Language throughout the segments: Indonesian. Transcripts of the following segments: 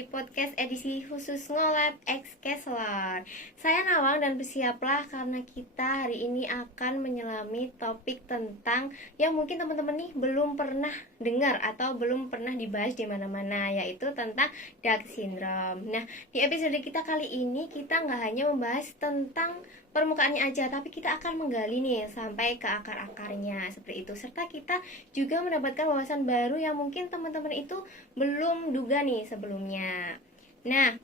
di podcast edisi khusus Ngolab X Kesler. Saya Nawang dan bersiaplah karena kita hari ini akan menyelami topik tentang yang mungkin teman-teman nih belum pernah dengar atau belum pernah dibahas di mana-mana, yaitu tentang Down syndrome. Nah, di episode kita kali ini kita nggak hanya membahas tentang permukaannya aja, tapi kita akan menggali nih sampai ke akar-akarnya seperti itu, serta kita juga mendapatkan wawasan baru yang mungkin teman-teman itu belum duga nih sebelumnya. Nah,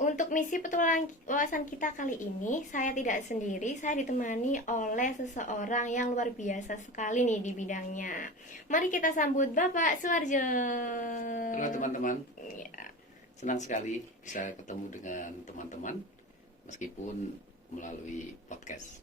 untuk misi petualangan wawasan kita kali ini, saya tidak sendiri, saya ditemani oleh seseorang yang luar biasa sekali nih di bidangnya. Mari kita sambut Bapak Suwarjo. Halo teman-teman, Ya. senang sekali bisa ketemu dengan teman-teman meskipun melalui podcast.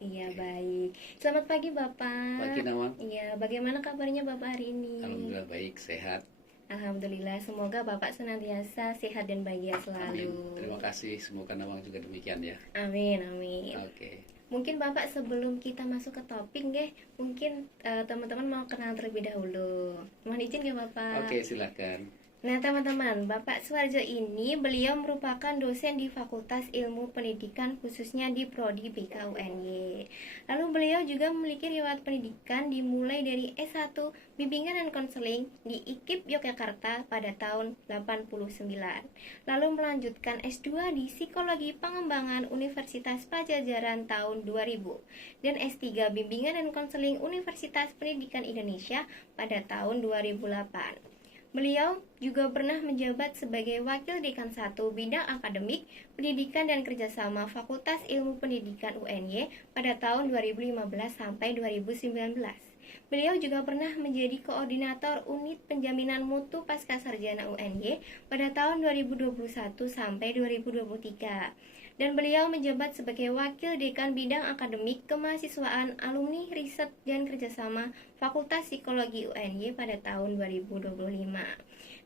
Iya, baik. Selamat pagi Bapak. Pagi Nawang. Iya, bagaimana kabarnya Bapak hari ini? Alhamdulillah baik, sehat. Alhamdulillah, semoga Bapak senantiasa sehat dan bahagia selalu. Amin. Terima kasih, semoga Nawang juga demikian ya. Amin, amin. Oke. Mungkin Bapak sebelum kita masuk ke topik nggih, mungkin teman-teman mau kenal terlebih dahulu. Mohon izin ya Bapak. Oke, silakan. Nah teman-teman, Bapak Suwarjo ini beliau merupakan dosen di Fakultas Ilmu Pendidikan khususnya di Prodi BKUNY. Lalu beliau juga memiliki riwayat pendidikan dimulai dari S1 Bimbingan dan Konseling di IKIP Yogyakarta pada tahun 89. Lalu melanjutkan S2 di Psikologi Pengembangan Universitas Pajajaran tahun 2000 dan S3 Bimbingan dan Konseling Universitas Pendidikan Indonesia pada tahun 2008. Beliau juga pernah menjabat sebagai Wakil Dekan 1 Bidang Akademik, Pendidikan dan Kerjasama Fakultas Ilmu Pendidikan UNY pada tahun 2015 sampai 2019. Beliau juga pernah menjadi Koordinator Unit Penjaminan Mutu Pascasarjana UNY pada tahun 2021 sampai 2023. Dan beliau menjabat sebagai Wakil Dekan Bidang Akademik Kemahasiswaan Alumni Riset dan Kerjasama Fakultas Psikologi UNY pada tahun 2025.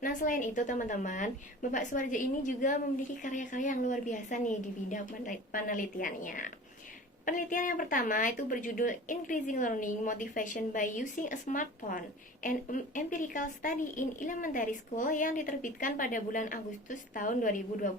Nah, selain itu teman-teman, Bapak Suwarjo ini juga memiliki karya-karya yang luar biasa nih di bidang penelitiannya. Penelitian yang pertama itu berjudul Increasing Learning Motivation by Using a Smartphone, an Empirical Study in Elementary School yang diterbitkan pada bulan Agustus tahun 2020.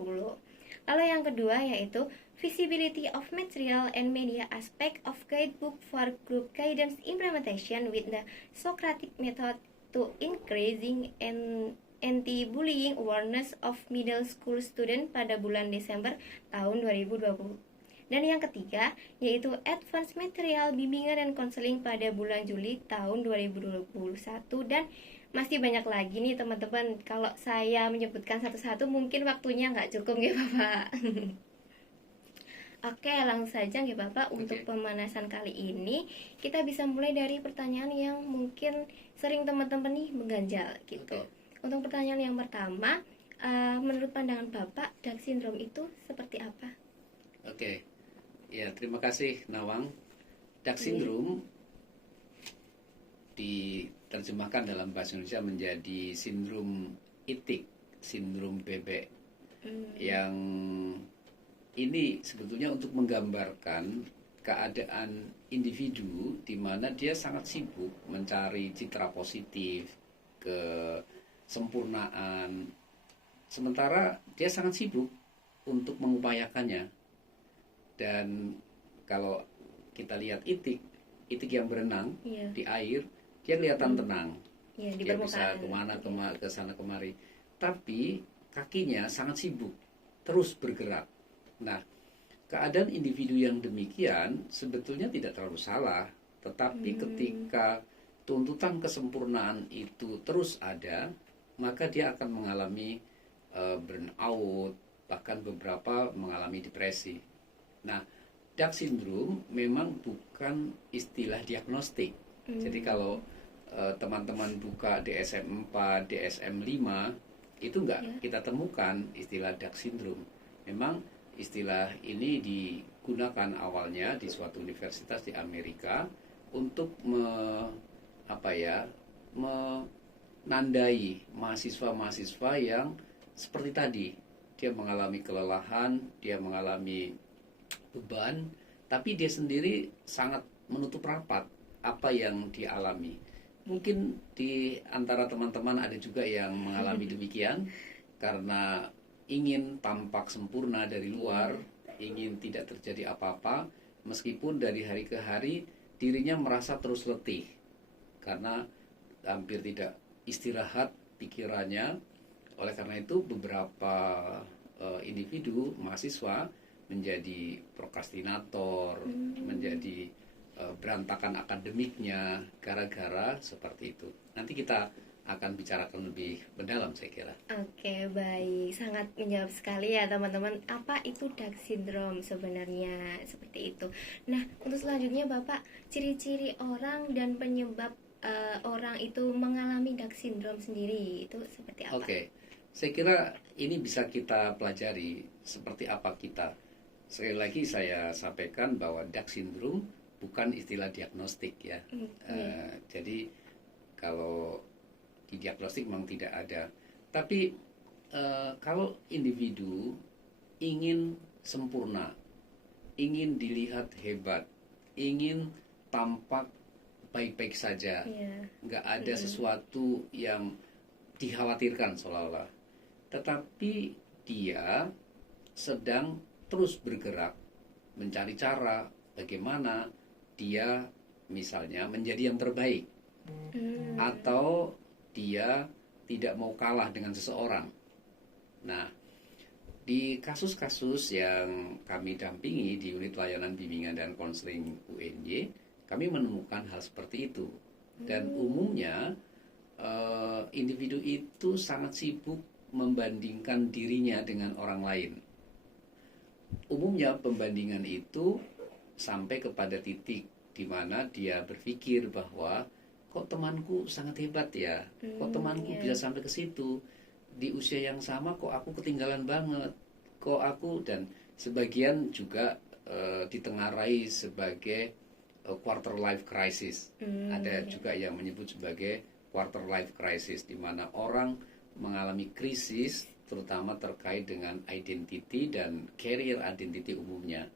Lalu yang kedua yaitu Feasibility of Material and Media Aspect of Guidebook for Group Guidance Implementation with the Socratic Method to Increasing and Anti-Bullying Awareness of Middle School Student pada bulan Desember tahun 2020. Dan yang ketiga yaitu Advanced Material Bimbingan dan Konseling pada bulan Juli tahun 2021. Dan masih banyak lagi nih teman-teman. Kalau saya menyebutkan satu-satu mungkin waktunya nggak cukup ya Bapak. Oke, langsung saja ya Bapak. Untuk pemanasan kali ini kita bisa mulai dari pertanyaan yang mungkin sering teman-teman nih mengganjal gitu. Untuk pertanyaan yang pertama, menurut pandangan Bapak, Down syndrome itu seperti apa? Oke. Ya, terima kasih Nawang. Down syndrome diterjemahkan dalam bahasa Indonesia menjadi sindrom itik, sindrom bebek. Yang ini sebetulnya untuk menggambarkan keadaan individu di mana dia sangat sibuk mencari citra positif, kesempurnaan, sementara dia sangat sibuk untuk mengupayakannya. Dan kalau kita lihat itik yang berenang di air, dia kelihatan tenang, dia bisa ke sana kemari, tapi kakinya sangat sibuk, terus bergerak. Nah, keadaan individu yang demikian sebetulnya tidak terlalu salah, tetapi ketika tuntutan kesempurnaan itu terus ada, maka dia akan mengalami burnout, bahkan beberapa mengalami depresi. Nah, Down syndrome memang bukan istilah diagnostik. Jadi kalau teman-teman buka DSM-4, DSM-5 itu enggak kita temukan istilah Down syndrome. Memang istilah ini digunakan awalnya di suatu universitas di Amerika untuk menandai mahasiswa-mahasiswa yang seperti tadi, dia mengalami kelelahan, dia mengalami beban, tapi dia sendiri sangat menutup rapat apa yang dialami. Mungkin di antara teman-teman ada juga yang mengalami demikian. karena ingin tampak sempurna dari luar, ingin tidak terjadi apa-apa, meskipun dari hari ke hari dirinya merasa terus letih karena hampir tidak istirahat pikirannya. Oleh karena itu beberapa individu mahasiswa menjadi prokrastinator, menjadi berantakan akademiknya gara-gara seperti itu. Nanti kita akan bicarakan lebih mendalam, saya kira. Oke, baik. Sangat menjawab sekali ya teman-teman. Apa itu Down syndrome sebenarnya? Seperti itu. Nah, untuk selanjutnya Bapak, ciri-ciri orang dan penyebab orang itu mengalami Down syndrome sendiri itu seperti apa? Oke, saya kira ini bisa kita pelajari seperti apa kita. Sekali lagi saya sampaikan bahwa Down syndrome bukan istilah diagnostik ya. Jadi kalau di diagnostik memang tidak ada. Tapi kalau individu ingin sempurna, ingin dilihat hebat, ingin tampak baik-baik saja, nggak ada sesuatu yang dikhawatirkan seolah-olah. Tetapi dia sedang terus bergerak, mencari cara bagaimana dia misalnya menjadi yang terbaik, atau dia tidak mau kalah dengan seseorang. Nah, di kasus-kasus yang kami dampingi di unit layanan bimbingan dan konseling UNY, kami menemukan hal seperti itu. Dan umumnya individu itu sangat sibuk membandingkan dirinya dengan orang lain. Umumnya pembandingan itu sampai kepada titik di mana dia berpikir bahwa kok temanku sangat hebat ya, kok temanku bisa sampai ke situ, di usia yang sama kok aku ketinggalan banget, kok aku, dan sebagian juga ditengarai sebagai quarter life crisis. Ada juga yang menyebut sebagai quarter life crisis, di mana orang mengalami krisis terutama terkait dengan identity dan career identity umumnya.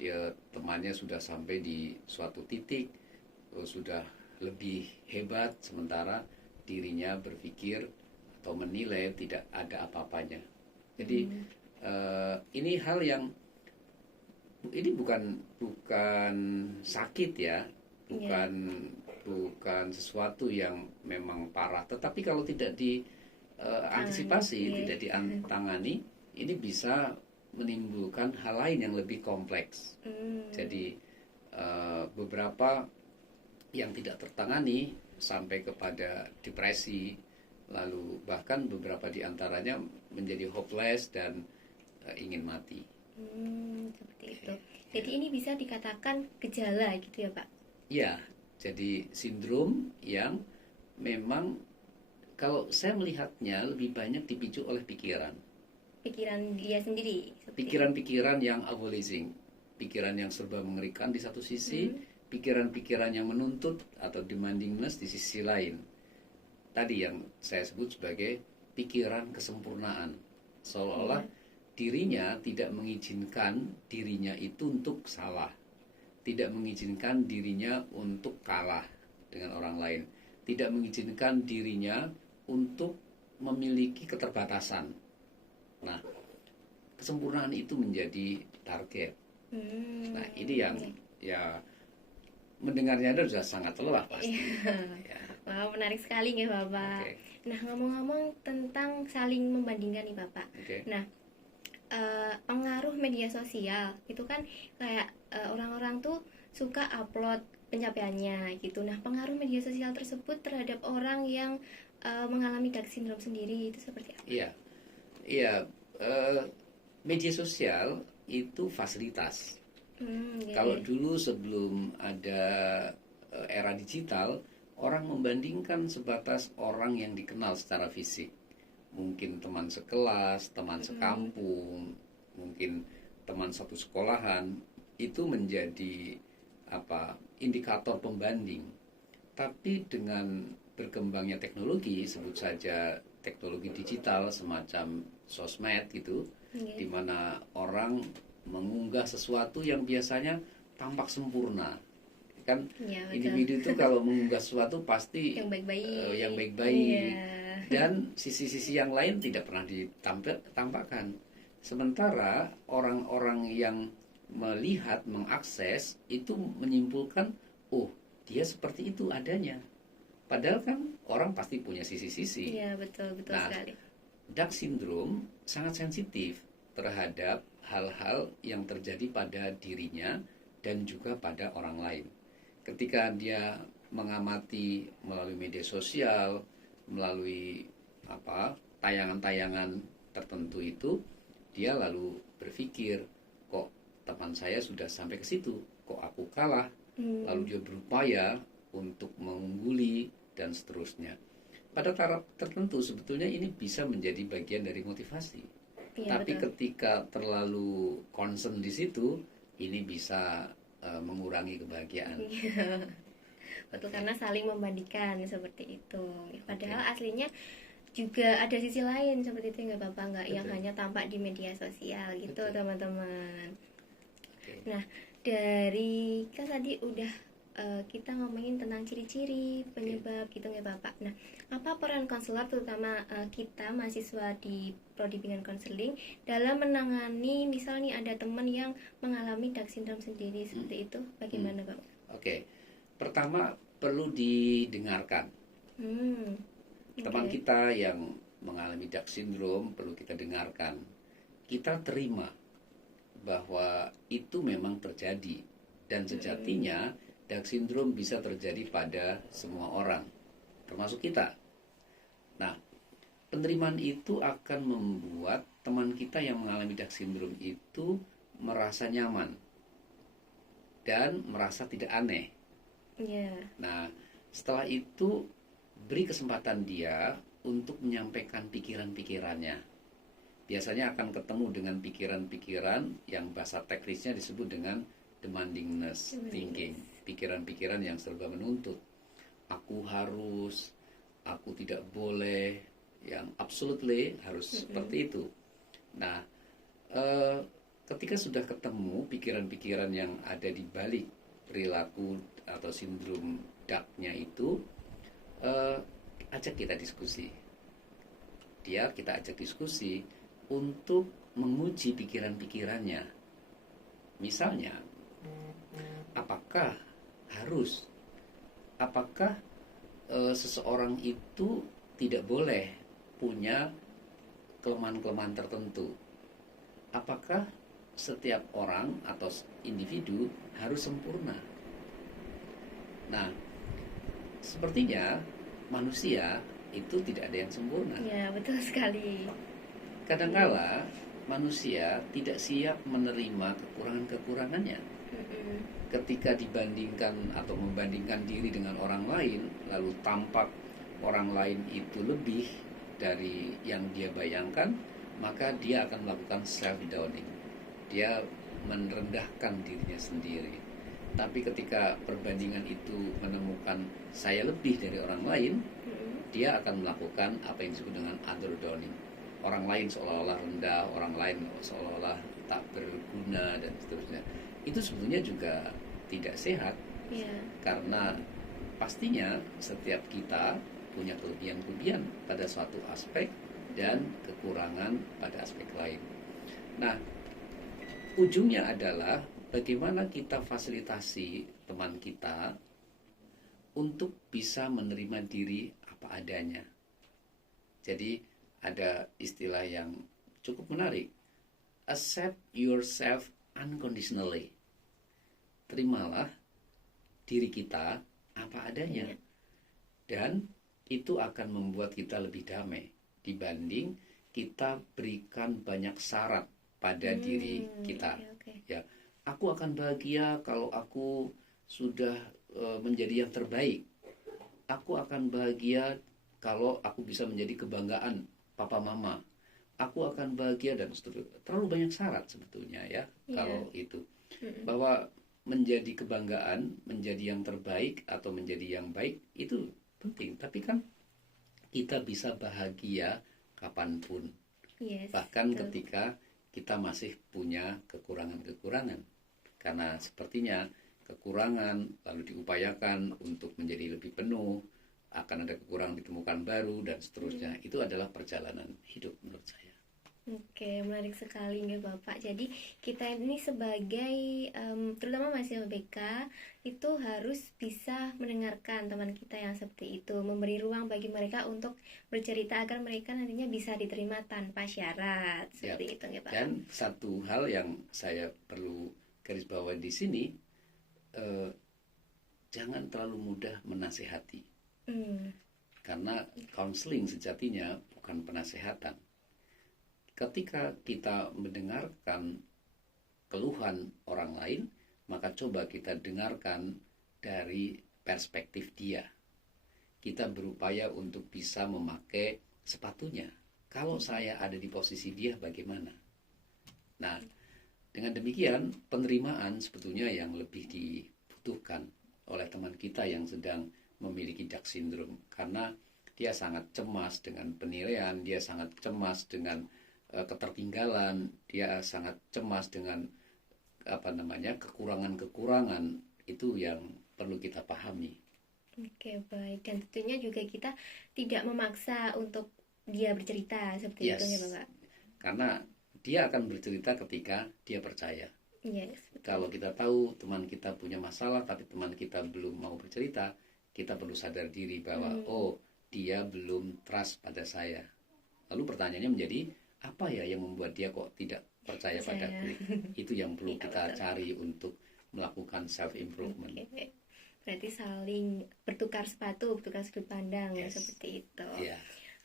Dia temannya sudah sampai di suatu titik, sudah lebih hebat, sementara dirinya berpikir atau menilai tidak ada apa-apanya. Jadi ini hal yang ini bukan sakit ya, bukan sesuatu yang memang parah. Tetapi kalau tidak diantisipasi, tidak ditangani, ini bisa menimbulkan hal lain yang lebih kompleks. Jadi beberapa yang tidak tertangani sampai kepada depresi, lalu bahkan beberapa diantaranya menjadi hopeless dan ingin mati. Seperti itu. Jadi ini bisa dikatakan gejala gitu ya Pak? Ya, jadi sindrom yang memang kalau saya melihatnya lebih banyak dipicu oleh pikiran. Pikiran dia sendiri? Pikiran-pikiran yang abolishing, pikiran yang serba mengerikan di satu sisi, pikiran-pikiran yang menuntut atau demandingness di sisi lain. Tadi yang saya sebut sebagai pikiran kesempurnaan. Seolah-olah dirinya tidak mengizinkan dirinya itu untuk salah. Tidak mengizinkan dirinya untuk kalah dengan orang lain. Tidak mengizinkan dirinya untuk memiliki keterbatasan. Nah, kesempurnaan itu menjadi target. Nah, ini yang ya mendengarnya itu sudah sangat lelah pasti. Ya. Wow, menarik sekali nih Bapak. Nah, ngomong-ngomong tentang saling membandingkan nih Bapak. Nah, pengaruh media sosial itu kan kayak orang-orang tuh suka upload pencapaiannya gitu. Nah, pengaruh media sosial tersebut terhadap orang yang mengalami Down syndrome sendiri itu seperti apa? Iya, media sosial itu fasilitas. Kalau dulu sebelum ada era digital, orang membandingkan sebatas orang yang dikenal secara fisik. Mungkin teman sekelas, teman sekampung, mungkin teman satu sekolahan, itu menjadi indikator pembanding. Tapi dengan berkembangnya teknologi, sebut saja teknologi digital semacam sosmed gitu, di mana orang mengunggah sesuatu yang biasanya tampak sempurna. Kan individu itu kalau mengunggah sesuatu pasti yang baik-baik. Dan sisi-sisi yang lain tidak pernah ditampakkan. Sementara orang-orang yang melihat, mengakses itu menyimpulkan, oh dia seperti itu adanya. Padahal kan orang pasti punya sisi-sisi. Iya, betul sekali. Dark syndrome sangat sensitif terhadap hal-hal yang terjadi pada dirinya dan juga pada orang lain. Ketika dia mengamati melalui media sosial, melalui tayangan-tayangan tertentu itu, dia lalu berpikir, kok teman saya sudah sampai ke situ, kok aku kalah? Lalu dia berupaya untuk mengungguli dan seterusnya. Pada taraf tertentu sebetulnya ini bisa menjadi bagian dari motivasi. Ya, tapi betul. Ketika terlalu concern di situ, ini bisa mengurangi kebahagiaan. Ya. Betul, karena saling membandingkan seperti itu. Padahal aslinya juga ada sisi lain seperti itu, nggak apa-apa, nggak yang hanya tampak di media sosial gitu, teman-teman. Nah, dari kan tadi udah kita ngomongin tentang ciri-ciri penyebab gitu, nggak apa-apa. Nah, apa peran konselor terutama kita mahasiswa di prodi bimbingan konseling dalam menangani misalnya ada teman yang mengalami Dark syndrome sendiri seperti itu, bagaimana Bang? Oke. Pertama perlu didengarkan. Teman kita yang mengalami Dark syndrome perlu kita dengarkan. Kita terima bahwa itu memang terjadi dan sejatinya Dark syndrome bisa terjadi pada semua orang, termasuk kita. Nah, penerimaan itu akan membuat teman kita yang mengalami Dark syndrome itu merasa nyaman dan merasa tidak aneh. Nah, setelah itu beri kesempatan dia untuk menyampaikan pikiran-pikirannya. Biasanya akan ketemu dengan pikiran-pikiran yang bahasa teknisnya disebut dengan demandingness thinking. Pikiran-pikiran yang serba menuntut. Aku harus, aku tidak boleh, yang absolutely harus seperti itu. Nah, ketika sudah ketemu pikiran-pikiran yang ada di balik perilaku atau sindrom dark-nya itu, ajak kita diskusi. Kita ajak diskusi untuk menguji pikiran-pikirannya. Misalnya, apakah seseorang itu tidak boleh punya kelemahan-kelemahan tertentu? Apakah setiap orang atau individu harus sempurna? Nah, sepertinya manusia itu tidak ada yang sempurna. Ya, betul sekali. Kadangkala manusia tidak siap menerima kekurangan-kekurangannya. Ketika dibandingkan atau membandingkan diri dengan orang lain, lalu tampak orang lain itu lebih dari yang dia bayangkan, maka dia akan melakukan self-downing. Dia merendahkan dirinya sendiri. Tapi ketika perbandingan itu menemukan saya lebih dari orang lain, dia akan melakukan apa yang disebut dengan underdowning. Orang lain seolah-olah rendah, orang lain seolah-olah tak berguna dan seterusnya. Itu sebetulnya juga tidak sehat. Karena pastinya setiap kita punya kelebihan-kelebihan pada suatu aspek dan kekurangan pada aspek lain. Nah, ujungnya adalah bagaimana kita fasilitasi teman kita untuk bisa menerima diri apa adanya. Jadi ada istilah yang cukup menarik. Accept yourself unconditionally. Terimalah diri kita apa adanya. Dan itu akan membuat kita lebih damai dibanding kita berikan banyak syarat pada diri kita. Ya, aku akan bahagia kalau aku sudah menjadi yang terbaik. Aku akan bahagia kalau aku bisa menjadi kebanggaan papa mama. Aku akan bahagia dan seterusnya. Terlalu banyak syarat sebetulnya ya. Kalau itu. Bahwa menjadi kebanggaan, menjadi yang terbaik atau menjadi yang baik itu penting. Tapi kan kita bisa bahagia kapanpun. Bahkan ketika kita masih punya kekurangan-kekurangan. Karena sepertinya kekurangan lalu diupayakan untuk menjadi lebih penuh, akan ada kekurangan ditemukan baru dan seterusnya. Itu adalah perjalanan hidup menurut saya. Oke, menarik sekali nih Bapak. Jadi kita ini sebagai terutama mahasiswa BK itu harus bisa mendengarkan teman kita yang seperti itu, memberi ruang bagi mereka untuk bercerita agar mereka nantinya bisa diterima tanpa syarat. Seperti itu nggih Pak. Dan satu hal yang saya perlu garis bawahi di sini, jangan terlalu mudah menasehati. Karena counseling sejatinya bukan penasehatan. Ketika kita mendengarkan keluhan orang lain, maka coba kita dengarkan dari perspektif dia. Kita berupaya untuk bisa memakai sepatunya. Kalau saya ada di posisi dia, bagaimana? Nah, dengan demikian, penerimaan sebetulnya yang lebih dibutuhkan oleh teman kita yang sedang memiliki Down syndrome. Karena dia sangat cemas dengan penilaian, dia sangat cemas dengan ketertinggalan, dia sangat cemas dengan kekurangan-kekurangan itu yang perlu kita pahami. Oke, baik. Dan tentunya juga kita tidak memaksa untuk dia bercerita seperti itu ya Bapak. Karena dia akan bercerita ketika dia percaya. Yes, kalau kita tahu teman kita punya masalah tapi teman kita belum mau bercerita, kita perlu sadar diri bahwa dia belum trust pada saya. Lalu pertanyaannya menjadi, apa ya yang membuat dia kok tidak percaya padaku? Itu yang perlu kita cari untuk melakukan self improvement. Berarti saling bertukar sepatu, bertukar sudut pandang seperti itu.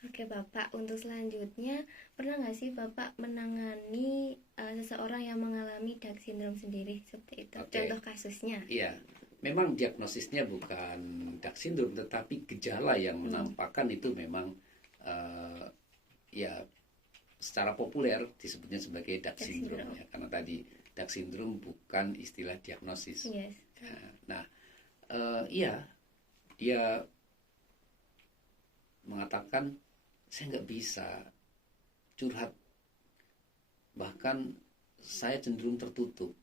Oke Bapak, untuk selanjutnya pernah nggak sih Bapak menangani seseorang yang mengalami Down syndrome sendiri seperti itu? Contoh kasusnya? Iya, memang diagnosisnya bukan Down syndrome, tetapi gejala yang menampakkan itu memang secara populer disebutnya sebagai Down syndrome. Ya, karena tadi Down syndrome bukan istilah diagnosis. Nah, dia mengatakan, saya nggak bisa curhat, bahkan saya cenderung tertutup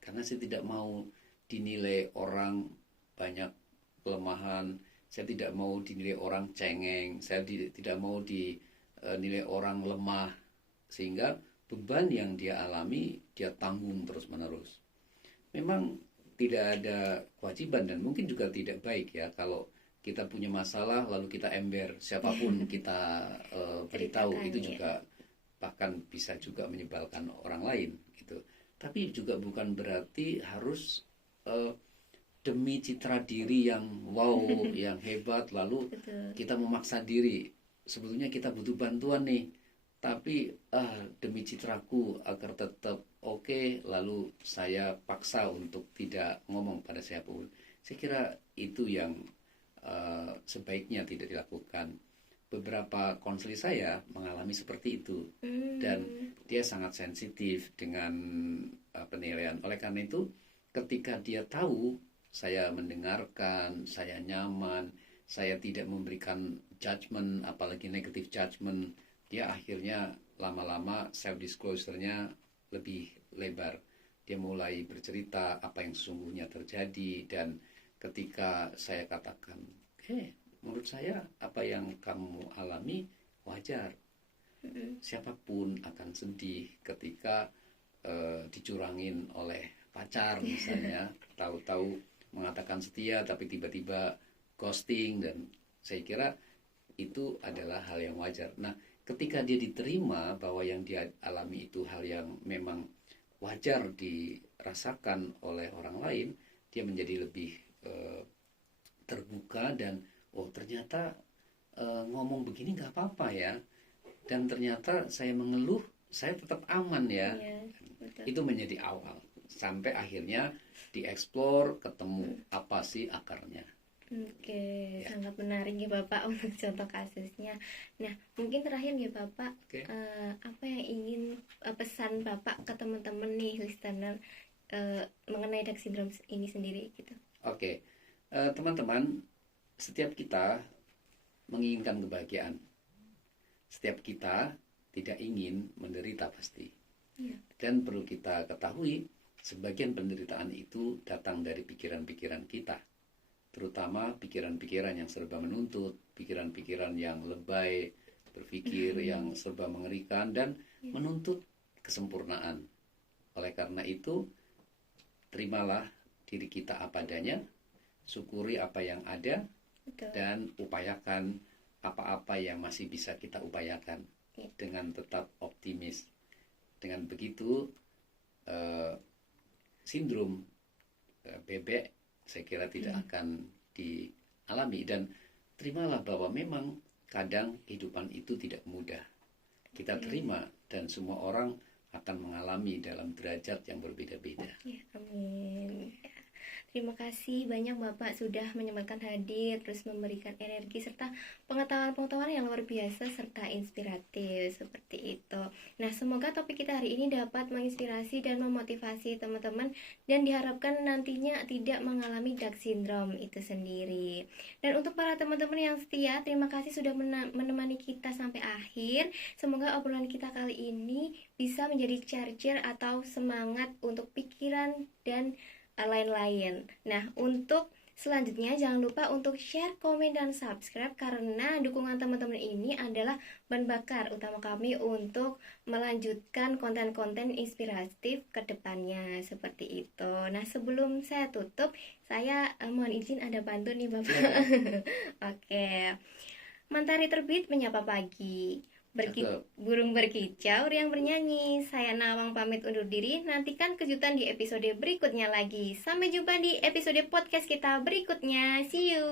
karena saya tidak mau dinilai orang banyak kelemahan, saya tidak mau dinilai orang cengeng, saya tidak mau dinilai orang lemah, sehingga beban yang dia alami dia tanggung terus-menerus. Memang tidak ada kewajiban dan mungkin juga tidak baik ya kalau kita punya masalah lalu kita ember siapapun kita beritahu, itu juga bahkan bisa juga menyebalkan orang lain gitu. Tapi juga bukan berarti harus demi citra diri yang wow yang hebat lalu kita memaksa diri. Sebetulnya kita butuh bantuan nih, tapi demi citraku agar tetap oke, lalu saya paksa untuk tidak ngomong pada siapapun. Saya kira itu yang sebaiknya tidak dilakukan. Beberapa konseling saya mengalami seperti itu dan dia sangat sensitif dengan penilaian. Oleh karena itu, ketika dia tahu saya mendengarkan, saya nyaman, saya tidak memberikan judgment, apalagi negative judgment, dia akhirnya lama-lama self disclosure-nya lebih lebar. Dia mulai bercerita apa yang sesungguhnya terjadi, dan ketika saya katakan, menurut saya apa yang kamu alami wajar. Siapapun akan sedih ketika dicurangin oleh pacar misalnya, tahu-tahu mengatakan setia tapi tiba-tiba ghosting, dan saya kira itu adalah hal yang wajar. Nah, ketika dia diterima bahwa yang dia alami itu hal yang memang wajar dirasakan oleh orang lain, dia menjadi lebih terbuka dan ternyata ngomong begini nggak apa-apa ya, dan ternyata saya mengeluh saya tetap aman ya. Itu menjadi awal sampai akhirnya dieksplor, ketemu apa sih akarnya. Sangat menarik ya Bapak untuk contoh kasusnya. Nah, mungkin terakhir ya Bapak, apa yang ingin pesan Bapak ke teman-teman nih listener mengenai Down syndrome ini sendiri gitu. Teman-teman, setiap kita menginginkan kebahagiaan. Setiap kita tidak ingin menderita pasti. Dan perlu kita ketahui, sebagian penderitaan itu datang dari pikiran-pikiran kita. terutama pikiran-pikiran yang serba menuntut, pikiran-pikiran yang lebay, berpikir yang serba mengerikan dan menuntut kesempurnaan. Oleh karena itu, terimalah diri kita apa adanya, syukuri apa yang ada, dan upayakan apa-apa yang masih bisa kita upayakan dengan tetap optimis. Dengan begitu, sindrom bebek saya kira tidak akan dialami. Dan terimalah bahwa memang kadang kehidupan itu tidak mudah. Kita terima, dan semua orang akan mengalami dalam derajat yang berbeda-beda. Ya, amin. Terima kasih banyak Bapak sudah menyempatkan hadir, terus memberikan energi serta pengetahuan-pengetahuan yang luar biasa serta inspiratif seperti itu. Nah, semoga topik kita hari ini dapat menginspirasi dan memotivasi teman-teman, dan diharapkan nantinya tidak mengalami dark syndrome itu sendiri. Dan untuk para teman-teman yang setia, terima kasih sudah menemani kita sampai akhir. Semoga obrolan kita kali ini bisa menjadi charger atau semangat untuk pikiran dan lain-lain. Nah, untuk selanjutnya jangan lupa untuk share, komen, dan subscribe, karena dukungan teman-teman ini adalah bahan bakar utama kami untuk melanjutkan konten-konten inspiratif ke depannya seperti itu. Nah, sebelum saya tutup, saya mohon izin ada pantun nih Bapak. Oke. Mentari terbit menyapa pagi, burung berkicau, riang bernyanyi. Saya Nawang pamit undur diri. Nantikan kejutan di episode berikutnya lagi. Sampai jumpa di episode podcast kita berikutnya. See you.